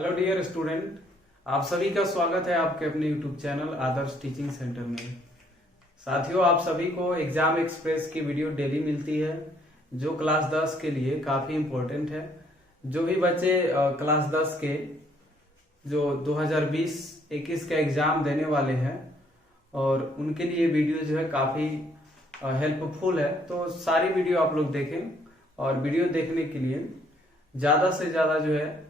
Hello dear student, आप सभी का स्वागत है आपके अपने यूट्यूब चैनल आदर्श टीचिंग सेंटर में। साथियों, आप सभी को एग्जाम एक्सप्रेस की वीडियो डेली मिलती है जो क्लास 10 के लिए काफ़ी इम्पोर्टेंट है। जो भी बच्चे क्लास 10 के जो 2020-21 का एग्ज़ाम देने वाले हैं और उनके लिए वीडियो जो है काफ़ी हेल्पफुल है, तो सारी वीडियो आप लोग देखें और वीडियो देखने के लिए ज़्यादा से ज़्यादा जो है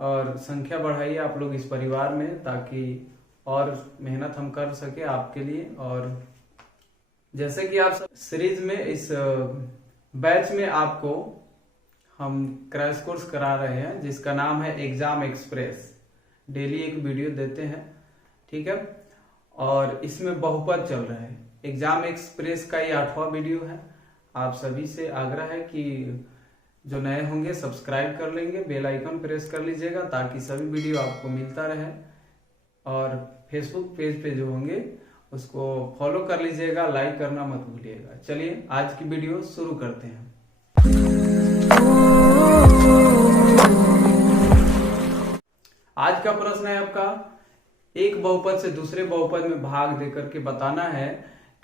और संख्या बढ़ाइए आप लोग इस परिवार में, ताकि और मेहनत हम कर सके आपके लिए। और जैसे कि आप सीरीज में इस बैच में आपको हम क्रैश कोर्स करा रहे हैं जिसका नाम है एग्जाम एक्सप्रेस। डेली एक वीडियो देते हैं, ठीक है। और इसमें बहुपद चल रहा है। एग्जाम एक्सप्रेस का ये 8वां वीडियो है। आप सभी से आग्रह है कि जो नए होंगे सब्सक्राइब कर लेंगे, बेल आइकन प्रेस कर लीजिएगा ताकि सभी वीडियो आपको मिलता रहे। और फेसबुक पेज पे जो होंगे उसको फॉलो कर लीजिएगा, लाइक करना मत भूलिएगा। चलिए आज की वीडियो शुरू करते हैं। आज का प्रश्न है आपका, एक बहुपद से दूसरे बहुपद में भाग देकर के बताना है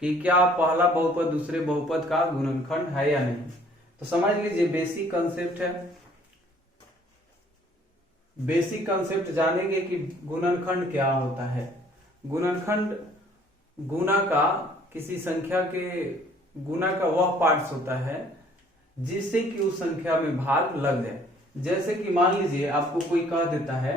कि क्या पहला बहुपद दूसरे बहुपद का गुणनखंड है या नहीं। तो समझ लीजिए, बेसिक कंसेप्ट है। बेसिक कंसेप्ट जानेंगे कि गुणनखंड क्या होता है। गुणनखंड गुणा का किसी संख्या के गुणा का वह पार्ट्स होता है जिससे कि उस संख्या में भाग लग जाए। जैसे कि मान लीजिए आपको कोई कह देता है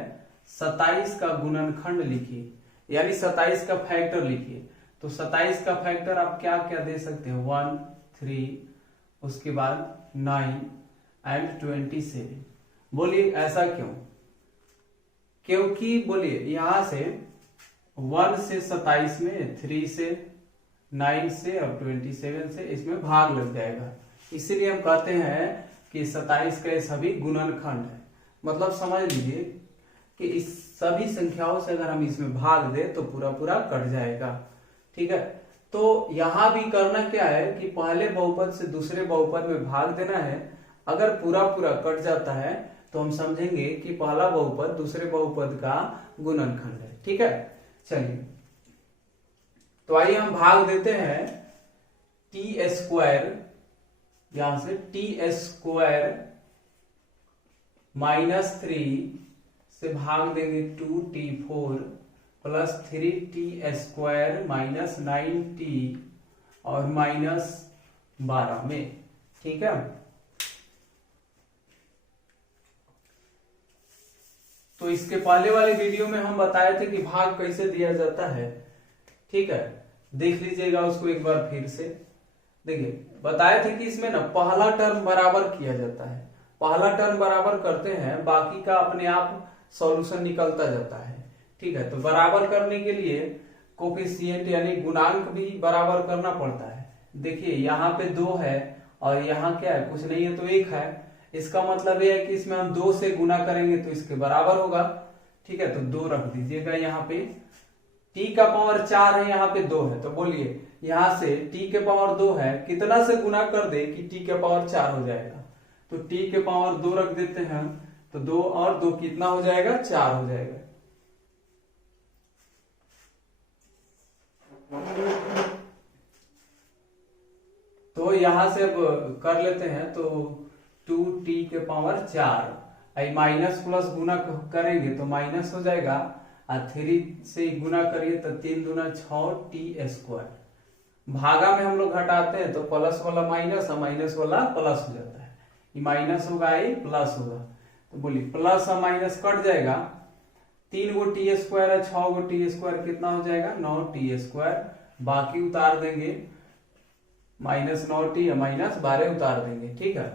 27 का गुणनखंड लिखिए, यानी 27 का फैक्टर लिखिए। तो 27 का फैक्टर आप क्या क्या दे सकते हैं, 1, 3, उसके बाद 9 एंड 27। बोलिए ऐसा क्यों? क्योंकि बोलिए यहां से 1 से 27 में, 3 से, 9 से और 27 से इसमें भाग लग जाएगा। इसीलिए हम कहते हैं कि 27 का सभी गुणनखंड है। मतलब समझ लीजिए कि इस सभी संख्याओं से अगर हम इसमें भाग दे तो पूरा पूरा कट जाएगा, ठीक है। तो यहां भी करना क्या है कि पहले बहुपद से दूसरे बहुपद में भाग देना है। अगर पूरा पूरा कट जाता है तो हम समझेंगे कि पहला बहुपद दूसरे बहुपद का गुणनखंड है, ठीक है। चलिए तो आइए हम भाग देते हैं t², यहां से t² -3 से भाग देंगे 2t4 प्लस 3t² -9t और -12 में, ठीक है। तो इसके पहले वाले वीडियो में हम बताए थे कि भाग कैसे दिया जाता है, ठीक है। देख लीजिएगा उसको एक बार फिर से। देखिए बताए थे कि इसमें ना पहला टर्म बराबर किया जाता है। पहला टर्म बराबर करते हैं, बाकी का अपने आप सॉल्यूशन निकलता जाता है, ठीक है। तो बराबर करने के लिए कोफिशिएंट यानी गुणांक भी बराबर करना पड़ता है। देखिए यहाँ पे 2 है और यहाँ क्या है, कुछ नहीं है तो 1 है। इसका मतलब यह है कि इसमें हम 2 से गुना करेंगे तो इसके बराबर होगा, ठीक है। तो 2 रख दीजिएगा यहाँ पे। t का पावर 4 है, यहाँ पे 2 है। तो बोलिए यहाँ से t के पावर 2 है, कितना से गुना कर दे कि t के पावर 4 हो जाएगा। तो t के पावर 2 रख देते हैं, तो 2 और 2 कितना हो जाएगा, 4 हो जाएगा। तो यहां से अब कर लेते हैं, तो 2t के पावर 4 माइनस प्लस गुना करेंगे तो माइनस हो जाएगा, और 3 से गुना करिए तो 3 दूना 6t²। भागा में हम लोग घटाते हैं तो प्लस वाला माइनस और माइनस वाला प्लस हो जाता है। ये माइनस होगा, ये प्लस होगा। तो बोलिए प्लस और माइनस कट जाएगा। 3 गो t² है, 6 गो t² कितना हो जाएगा, 9t²। बाकी उतार देंगे, -9t या -12 उतार देंगे, ठीक है।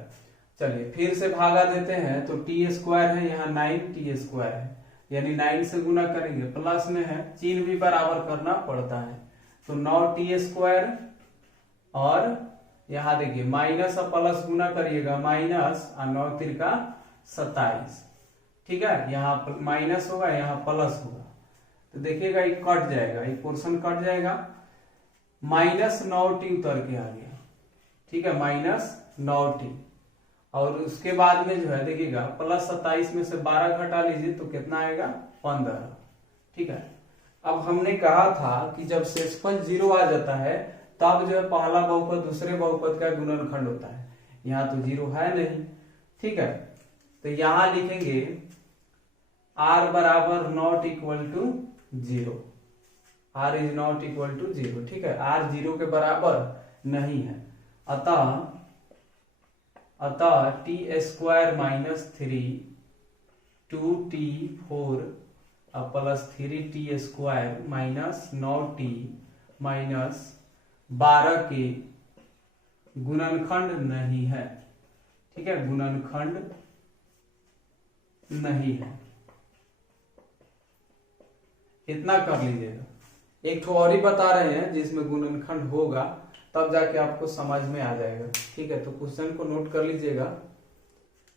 चलिए फिर से भागा देते हैं, तो t² है, यहाँ 9t² है, यानी 9 से गुना करेंगे, प्लस में है, चिन्ह भी बराबर करना पड़ता है। तो 9t² और यहाँ देखिए माइनस और प्लस गुना करिएगा, माइनस और 9 तिरका 27, ठीक है। यहाँ माइनस होगा, यहाँ प्लस होगा, तो देखिएगा ये कट जाएगा, ये पोर्शन कट जाएगा। -9t उतर के आ गया, ठीक है, -9t। और उसके बाद में जो है देखिएगा प्लस 27 में से 12 घटा लीजिए तो कितना आएगा 15। ठीक है, अब हमने कहा था कि जब शेषफल 0 आ जाता है तब जो है पहला बहुपद दूसरे बहुपद का गुणनखंड होता है। यहाँ तो 0 है नहीं। ठीक है, तो यहां लिखेंगे r बराबर not equal to 0, r is not equal to 0। ठीक है, r 0 के बराबर नहीं है, अतः T square minus 3 2t4 plus 3t square minus 9t minus 12 के गुणनखंड नहीं है। ठीक है, गुणनखंड नहीं है, इतना कर लीजिएगा। एक तो और ही बता रहे हैं जिसमें गुणनखंड होगा, तब जाके आपको समझ में आ जाएगा। ठीक है, तो क्वेश्चन को नोट कर लीजिएगा,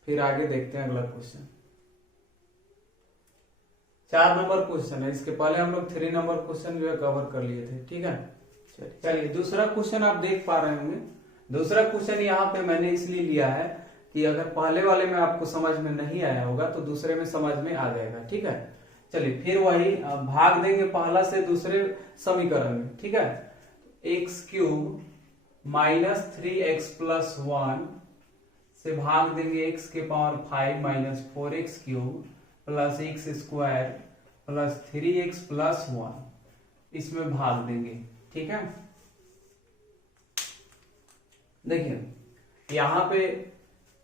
फिर आगे देखते हैं अगला क्वेश्चन। 4 नंबर क्वेश्चन है, इसके पहले हम लोग 3 नंबर क्वेश्चन जो है कवर कर लिए थे। ठीक है, चलिए दूसरा क्वेश्चन आप देख पा रहे होंगे। दूसरा क्वेश्चन यहाँ पे मैंने इसलिए लिया है कि अगर पहले वाले में आपको समझ में नहीं आया होगा तो दूसरे में समझ में आ जाएगा। ठीक है, चलिए फिर वही भाग देंगे पहला से दूसरे समीकरण में। ठीक है, x cube minus 3x plus 1 से भाग देंगे x के power 5 minus 4x cube plus x square plus 3x plus 1, इसमें भाग देंगे। ठीक है, देखिए यहां पे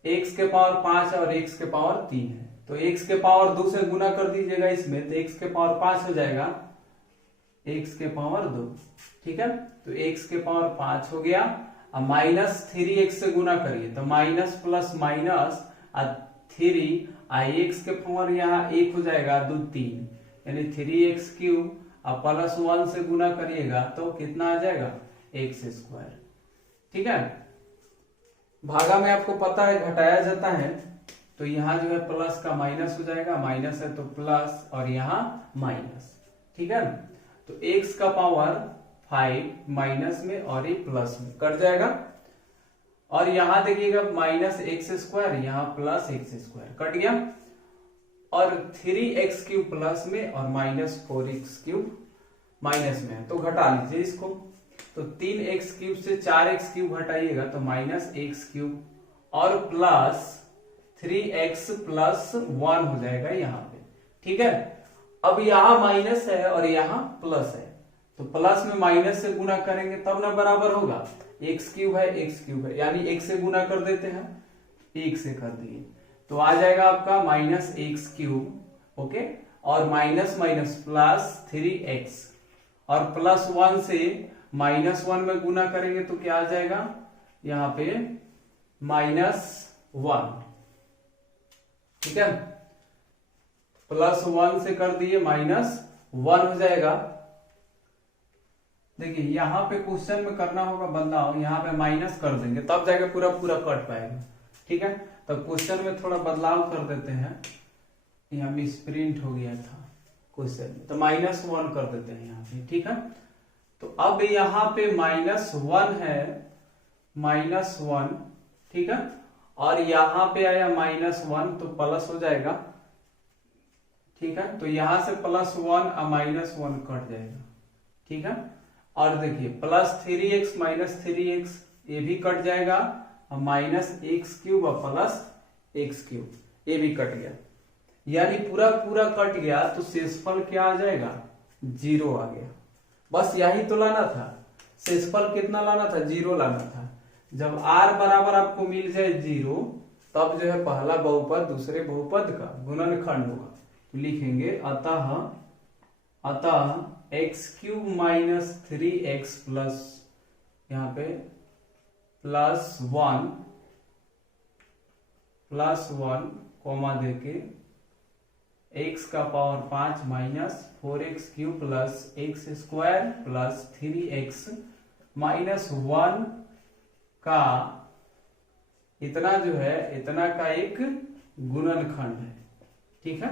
x के पावर 5 और x के पावर 3 है, तो x के पावर 2 से गुना कर दीजिएगा इसमें, तो x के पावर 5 हो जाएगा x के पावर 2। ठीक है, तो x के पावर 5 हो गया, अब माइनस 3x से गुना करिए तो माइनस प्लस माइनस 3 x के पावर यहाँ 1 हो जाएगा 2 3, यानी 3x क्यूब, अब प्लस 1 से गुना करिएगा तो कितना आ जाएगा x स्क्वायर। ठीक है, भागा में आपको पता है घटाया जाता है, तो यहाँ जो है प्लस का माइनस हो जाएगा, माइनस है तो प्लस और यहाँ माइनस। ठीक है, तो x का पावर 5 माइनस में और ये प्लस में कट जाएगा, और यहां देखिएगा माइनस एक्स स्क्वायर, यहाँ प्लस एक्स स्क्वायर कट गया, और 3x क्यूब प्लस में और माइनस 4x क्यूब माइनस में है, तो घटा लीजिए इसको। तो 3x क्यूब से 4x क्यूब घटाइएगा तो माइनस एक्स क्यूब और प्लस 3x प्लस 1 हो जाएगा यहाँ पे। ठीक है, अब यहाँ माइनस है और यहाँ प्लस है, तो प्लस में माइनस से गुना करेंगे तब ना बराबर होगा, एक्स क्यूब है, यानी एक से गुना कर देते हैं, एक से कर दिए तो आ जाएगा आपका माइनस एक्स क्यूब। ओके, और माइनस माइनस प्लस 3x और प्लस 1 से माइनस 1 में गुना करेंगे तो क्या आ जाएगा यहाँ पे माइनस 1। ठीक है, प्लस 1 से कर दिए माइनस 1 हो जाएगा। देखिए यहाँ पे क्वेश्चन में करना होगा बदलाव, यहाँ पे माइनस कर देंगे तब जाके पूरा पूरा कट पाएगा। ठीक है, तो क्वेश्चन में थोड़ा बदलाव कर देते हैं, यहाँ मिसप्रिंट हो गया था क्वेश्चन में, तो माइनस 1 कर देते हैं यहाँ पे। ठीक है, तो अब यहाँ पे माइनस 1 है, माइनस 1। ठीक है, और यहाँ पे आया माइनस 1 तो प्लस हो जाएगा। ठीक है, तो यहां से प्लस 1 और माइनस 1 कट जाएगा। ठीक है, और देखिए प्लस 3x माइनस 3x ये भी कट जाएगा, और माइनस एक्स क्यूब और प्लस एक्स क्यूब ये भी कट गया, यानी पूरा पूरा कट गया, तो शेषफल क्या आ जाएगा 0 आ गया। बस यही तो लाना था, शेषफल कितना लाना था 0 लाना था। जब r बराबर आपको मिल जाए 0 तब जो है पहला बहुपद दूसरे बहुपद का गुणनखंड होगा, तो लिखेंगे अतः x cube minus 3x plus यहाँ पे प्लस 1 कॉमा देके x का power 5 minus 4x cube plus x square plus 3x minus 1 का इतना जो है इतना का एक गुणनखंड है। ठीक है,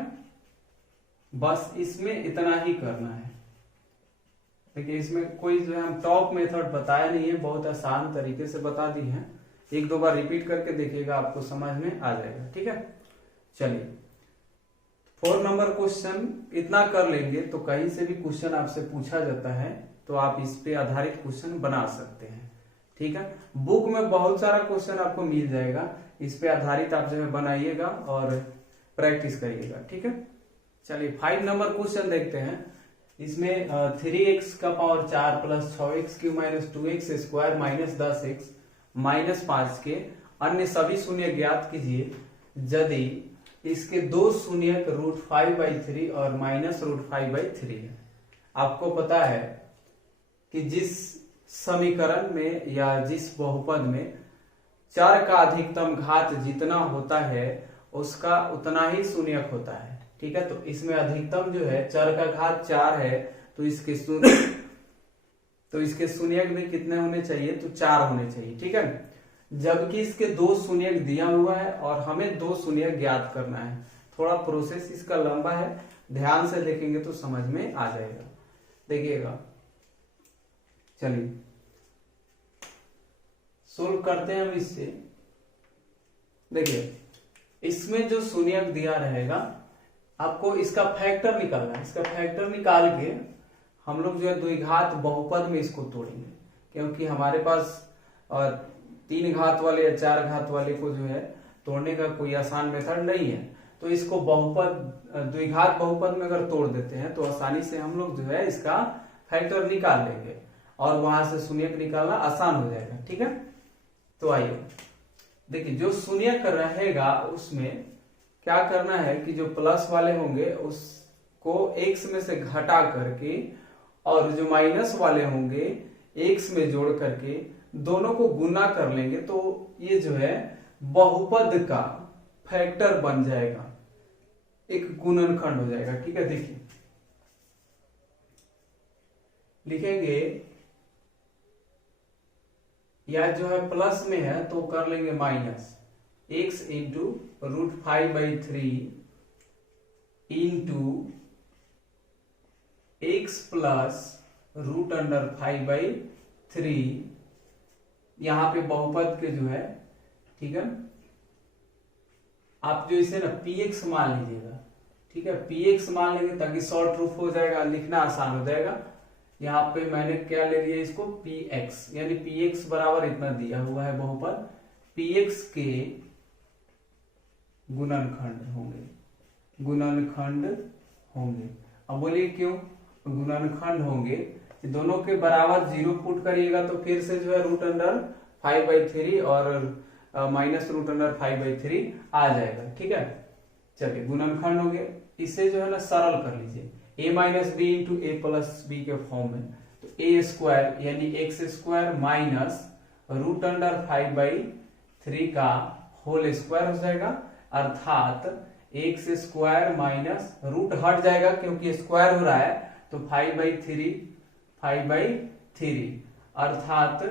बस इसमें इतना ही करना है। देखिए इसमें कोई जो है हम टॉप मेथड बताया नहीं है, बहुत आसान तरीके से बता दी है, एक दो बार रिपीट करके देखिएगा, आपको समझ में आ जाएगा। ठीक है, चलिए 4 नंबर क्वेश्चन इतना कर लेंगे तो कहीं से भी क्वेश्चन आपसे पूछा जाता है तो आप इस पे आधारित क्वेश्चन बना सकते हैं। ठीक है, बुक में बहुत सारा क्वेश्चन आपको मिल जाएगा, इस पे आधारित आप जो है बनाइएगा और प्रैक्टिस करिएगा। ठीक है, चलिए 5 नंबर क्वेश्चन देखते हैं। इसमें 3x का power 4 plus 6x Q minus 2x square minus 10x minus 5 के अन्य सभी शून्य ज्ञात कीजिए यदि इसके दो शून्य √5/3 और माइनस √5/3 है। आपको पता है कि जिस समीकरण में या जिस बहुपद में चर का अधिकतम घात जितना होता है उसका उतना ही शून्यक होता है। ठीक है, तो इसमें अधिकतम जो है चर का घात 4 है तो इसके शून्यक भी कितने होने चाहिए, तो 4 होने चाहिए। ठीक है, जबकि इसके दो शून्यक दिया हुआ है और हमें दो शून्यक ज्ञात करना है। थोड़ा प्रोसेस इसका लंबा है, ध्यान से देखेंगे तो समझ में आ जाएगा। देखिएगा, चलिए सोल्व करते हैं हम इससे। देखिए, इसमें जो शून्यक दिया रहेगा आपको इसका फैक्टर निकालना है। इसका फैक्टर निकाल के हम लोग जो है द्विघात बहुपद में इसको तोड़ेंगे, क्योंकि हमारे पास 3 घात वाले या 4 घात वाले को जो है तोड़ने का कोई आसान मेथड नहीं है। तो इसको द्विघात बहुपद में अगर तोड़ देते हैं तो आसानी से हम लोग जो है इसका फैक्टर निकाल लेंगे और वहां से शून्यक निकालना आसान हो जाएगा। ठीक है, तो आइए देखिए, जो शून्यक रहेगा उसमें क्या करना है कि जो प्लस वाले होंगे उसको x में से घटा करके और जो माइनस वाले होंगे x में जोड़ करके दोनों को गुना कर लेंगे तो ये जो है बहुपद का फैक्टर बन जाएगा, एक गुणनखंड हो जाएगा। ठीक है, देखिए लिखेंगे, या जो है प्लस में है तो कर लेंगे minus x into √5/3 into x plus √5/3। यहां पे बहुपद के जो है, ठीक है, आप जो इसे ना px मान लीजिएगा। ठीक है, px मान लेंगे ताकि शॉर्ट रूप हो जाएगा, लिखना आसान हो जाएगा। यहाँ पे मैंने क्या ले लिया इसको px, यानी px बराबर इतना दिया हुआ है बहुपद, px के गुणनखंड होंगे। अब बोलिए क्यों गुणनखंड होंगे, दोनों के बराबर 0 पुट करिएगा तो फिर से जो है √5/3 और माइनस √5/3 आ जाएगा। ठीक है, चलिए गुणनखंड हो गया। इसे जो है ना सरल कर लीजिए, a minus B into A plus B के फॉर्म में, तो a स्क्वायर यानी x² माइनस √5/3 का होल स्क्वायर हो जाएगा, अर्थात x² माइनस रूट हट जाएगा क्योंकि स्क्वायर हो रहा है तो 5/3 अर्थात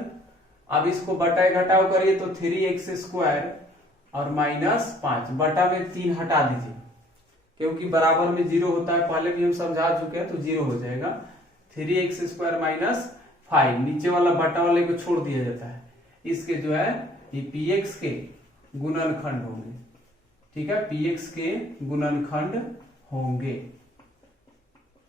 अब इसको बटाए घटाव करिए तो 3x² और माइनस 5 बटा में 3 हटा दीजिए क्योंकि बराबर में 0 होता है, पहले भी हम समझा चुके हैं, तो 0 हो जाएगा। 3x² माइनस 5 नीचे वाला बटा वाले को छोड़ दिया जाता है, इसके जो है ये px के गुणनखंड होंगे। ठीक है, px के गुणनखंड होंगे।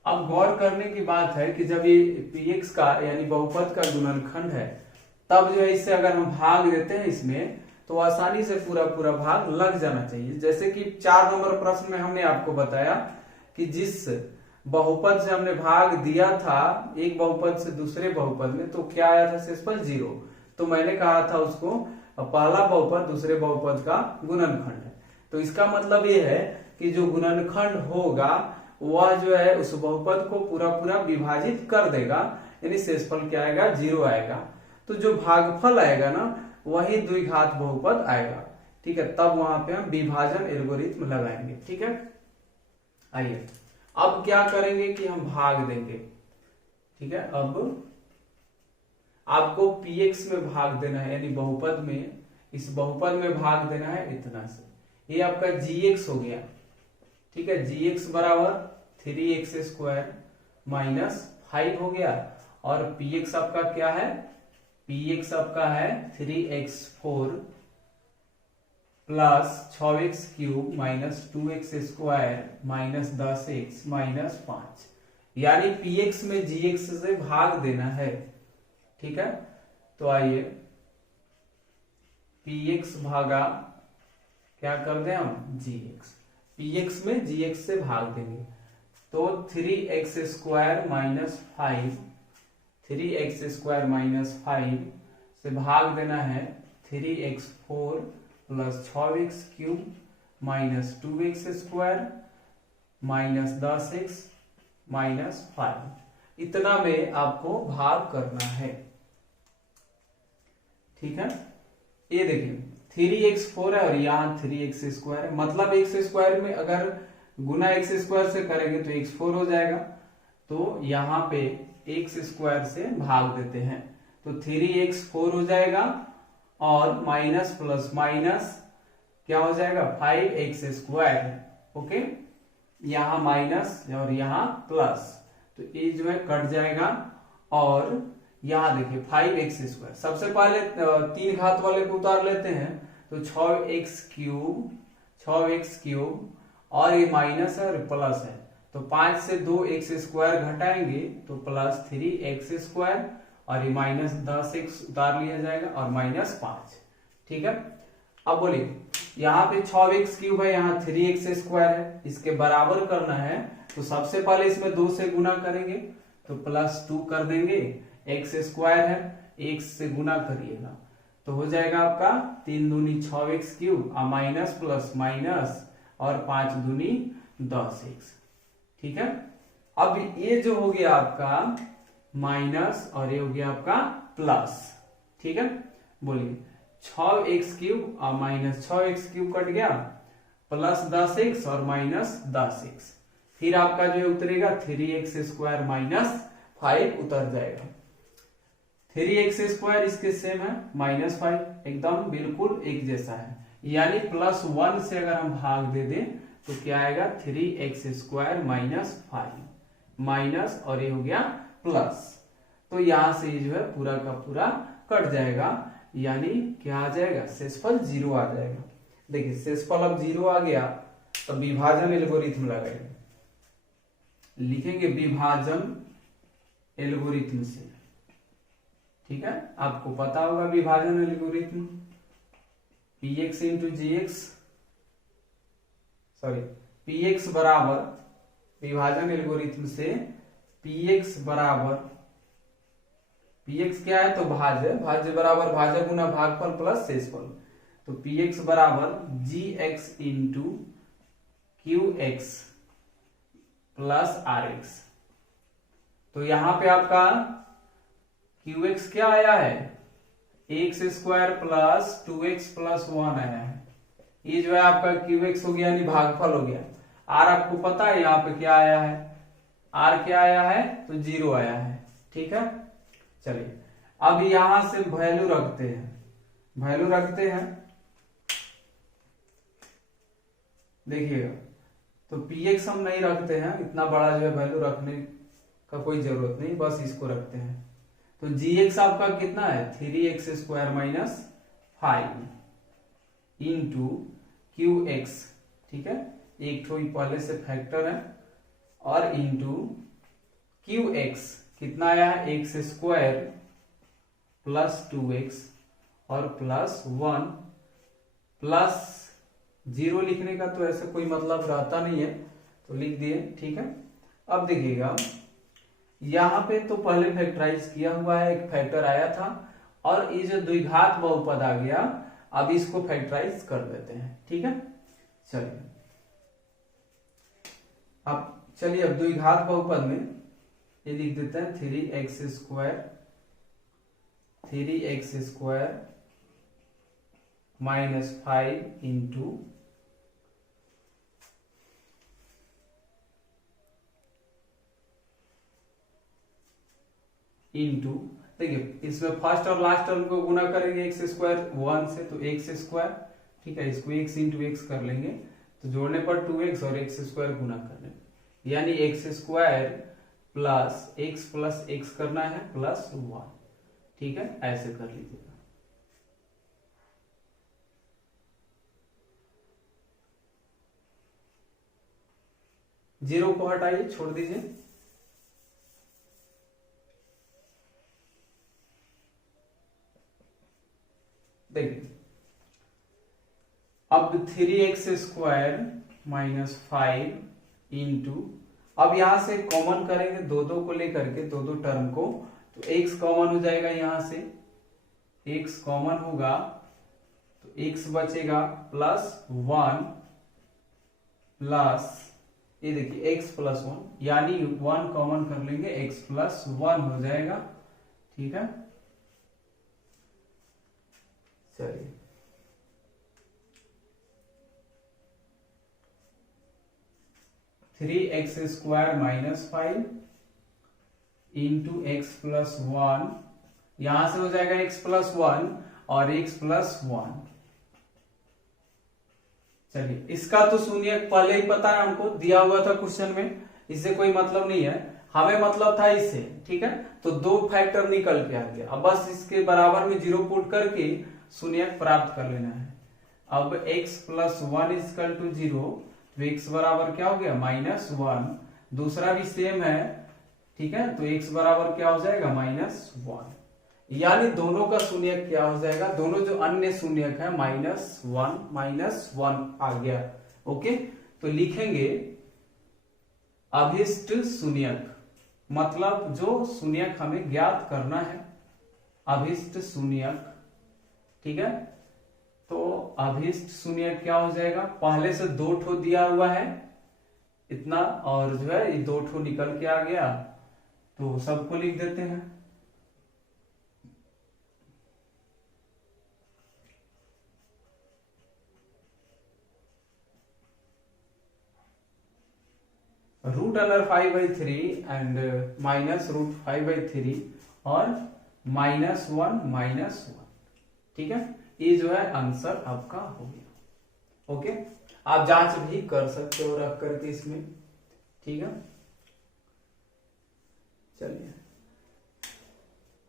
अब गौर करने की बात है कि जब ये px का यानी बहुपद का गुणनखंड है तब जो है इससे अगर हम भाग देते हैं इसमें तो आसानी से पूरा भाग लग जाना चाहिए। जैसे कि 4 नंबर प्रश्न में हमने आपको बताया कि जिस बहुपद से हमने भाग दिया था एक बहुपद से दूसरे बहुपद में तो क्या आया था शेषफल 0, तो मैंने कहा था उसको पहला बहुपद दूसरे बहुपद का गुणनखंड है। तो इसका मतलब ये है कि जो गुणनखंड होगा वह जो है उस बहुपद को पूरा विभाजित कर देगा, यानी शेषफल क्या आएगा 0 आएगा। तो जो भागफल आएगा ना वही द्विघात बहुपद आएगा। ठीक है, तब वहां पे हम विभाजन एल्गोरिथ्म लगाएंगे। ठीक है, आइए अब क्या करेंगे कि हम भाग देंगे। ठीक है, अब आपको px में भाग देना है, यानी बहुपद में, इस बहुपद में भाग देना है इतना से, ये आपका gx हो गया। ठीक है, gx बराबर 3x² माइनस 5 हो गया और px आपका क्या है px आपका है 3x4 plus 6x³ minus 2x² minus 10x minus 5, यानी px में gx से भाग देना है। ठीक है, तो आइए px भागा क्या कर दें हम gx, px में gx से भाग देंगे तो 3x² माइनस 5, 3x² माइनस 5 से भाग देना है 3x4 plus 6x³ minus 2x² minus 10x minus 5, इतना में आपको भाग करना है। ठीक है, ये देखिए 3x4 है और यहाँ 3x² है, मतलब x² में अगर गुना x² से करेंगे तो x4 हो जाएगा, तो यहाँ पे x² से भाग देते हैं तो 3x4 हो जाएगा और माइनस प्लस माइनस क्या हो जाएगा 5x²। ओके, यहाँ माइनस और यहाँ प्लस, तो ये जो है कट जाएगा और यहाँ देखिए 5x², सबसे पहले 3 घात वाले को उतार लेते हैं तो 6x³ और ये माइनस है और प्लस है, तो 5 से 2x² घटाएंगे तो प्लस 3x² और ये माइनस 10x उतार लिया जाएगा और माइनस 5। ठीक है, अब बोलिए यहाँ पे 6x³ है, यहाँ 3x² है, इसके बराबर करना है तो सबसे पहले इसमें 2 से गुना करेंगे तो प्लस 2 कर देंगे, x² है, x से गुना करिएगा तो हो जाएगा आपका 3 दूनी 6x³ और माइनस प्लस माइनस और 5 दूनी 10x। ठीक है, अब ये जो हो गया आपका माइनस और ये हो गया आपका प्लस। ठीक है, बोलिए 6x³ और माइनस 6x³ कट गया, प्लस 10x और माइनस 10x, फिर आपका जो उतरेगा 3x² माइनस 5 उतर जाएगा। 3x² इसके सेम है माइनस 5, एकदम बिल्कुल एक जैसा है, यानी प्लस 1 से अगर हम भाग दे दें तो क्या आएगा 3x² माइनस 5 माइनस और ये हो गया प्लस, तो यहां से जो है पूरा का पूरा कट जाएगा, यानी क्या आ जाएगा शेषफल 0 आ जाएगा। देखिए शेषफल अब 0 आ गया तो विभाजन एल्गोरिथम लगाएंगे, लिखेंगे विभाजन एल्गोरिथम से। ठीक है, आपको पता होगा विभाजन algorithm, px into gx, sorry px बराबर विभाजन एल्गोरिथम से px बराबर, px क्या है तो भाज्य, भाज्य बराबर भाज्य गुना भागफल प्लस शेषफल, तो px बराबर gx into qx plus rx, तो यहां पे आपका qx क्या आया है x² प्लस 2x प्लस 1 आया है, ये जो है आपका qx हो गया यानी भागफल हो गया। r आपको पता है यहाँ पे क्या आया है, r क्या आया है तो 0 आया है। ठीक है, चलिए अब यहां से वैल्यू रखते हैं, वैल्यू रखते हैं, देखिएगा तो px हम नहीं रखते हैं, इतना बड़ा जो है वैल्यू रखने का कोई जरूरत नहीं, बस इसको रखते हैं, तो gx आपका कितना है 3x² माइनस 5 इंटू qx, ठीक है, एक तो पहले से फैक्टर है, और इंटू qx कितना आया है x² प्लस 2x और प्लस 1 प्लस 0 लिखने का तो ऐसे कोई मतलब रहता नहीं है तो लिख दिए। ठीक है, अब देखिएगा यहाँ पे तो पहले फैक्टराइज किया हुआ है, एक फैक्टर आया था और ये जो द्विघात बहुपद आ गया, अब इसको फैक्टराइज कर देते हैं। ठीक है, चलिए अब द्विघात बहुपद में ये लिख देते हैं 3x² माइनस 5 इंटू देखिए इसमें फर्स्ट और लास्ट टर्म को गुना करेंगे x² 1 से तो x², ठीक है, इसको x इंटू x कर लेंगे तो जोड़ने पर 2x और x² गुना कर लेंगे, यानी x² प्लस x करना है प्लस 1। ठीक है, ऐसे कर लीजिएगा। जीरो को हटाइए, छोड़ दीजिए। देखिए अब 3x² माइनस 5 इंटू, अब यहां से कॉमन करेंगे दो दो को लेकर के, दो दो टर्म को, तो x कॉमन हो जाएगा, यहां से x कॉमन होगा तो x बचेगा प्लस 1 प्लस, ये देखिए x प्लस 1, यानी 1 कॉमन कर लेंगे, x प्लस 1 हो जाएगा। ठीक है, चलिए 3x² minus 5 into x plus 1, यहां से हो जाएगा x प्लस 1 और x प्लस 1। चलिए इसका तो शून्य पहले ही पता है, हमको दिया हुआ था क्वेश्चन में, इससे कोई मतलब नहीं है, हमें मतलब था इससे। ठीक है, तो दो फैक्टर निकल के आ गया, अब बस इसके बराबर में जीरो पुट करके शून्य प्राप्त कर लेना है। अब x प्लस 1 इजकल टू 0, तो x बराबर क्या हो गया -1, दूसरा भी सेम है। ठीक है, तो x बराबर क्या हो जाएगा -1, यानी दोनों का शून्यक क्या हो जाएगा, दोनों जो अन्य शून्यक है -1 आ गया। ओके, तो लिखेंगे अभिष्ट शून्यक, मतलब जो शून्यक हमें ज्ञात करना है, अभिष्ट शून्यक। ठीक है, तो अभिष्ट शून्यक क्या हो जाएगा, पहले से दो ठो दिया हुआ है इतना, और जो है ये दो ठो निकल के आ गया, तो सबको लिख देते हैं। √5/3 एंड -√5/3 और -1। ठीक है, ये जो है आंसर आपका हो गया। ओके, आप जांच भी कर सकते हो रख करके इसमें। ठीक है, चलिए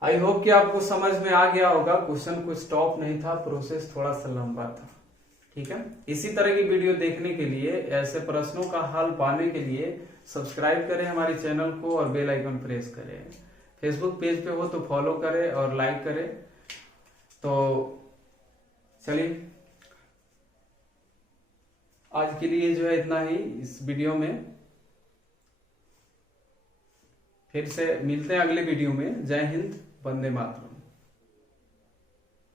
आई होप कि आपको समझ में आ गया होगा, क्वेश्चन कोई स्टॉप नहीं था, प्रोसेस थोड़ा सा लंबा था। ठीक है, इसी तरह की वीडियो देखने के लिए, ऐसे प्रश्नों का हल पाने के लिए सब्सक्राइब करें हमारे चैनल को और बेल आइकन प्रेस करें। फेसबुक पेज पे हो तो फॉलो करें और लाइक करें। तो चलिए आज के लिए जो है इतना ही इस वीडियो में, फिर से मिलते हैं अगले वीडियो में। जय हिंद, वंदे मातरम।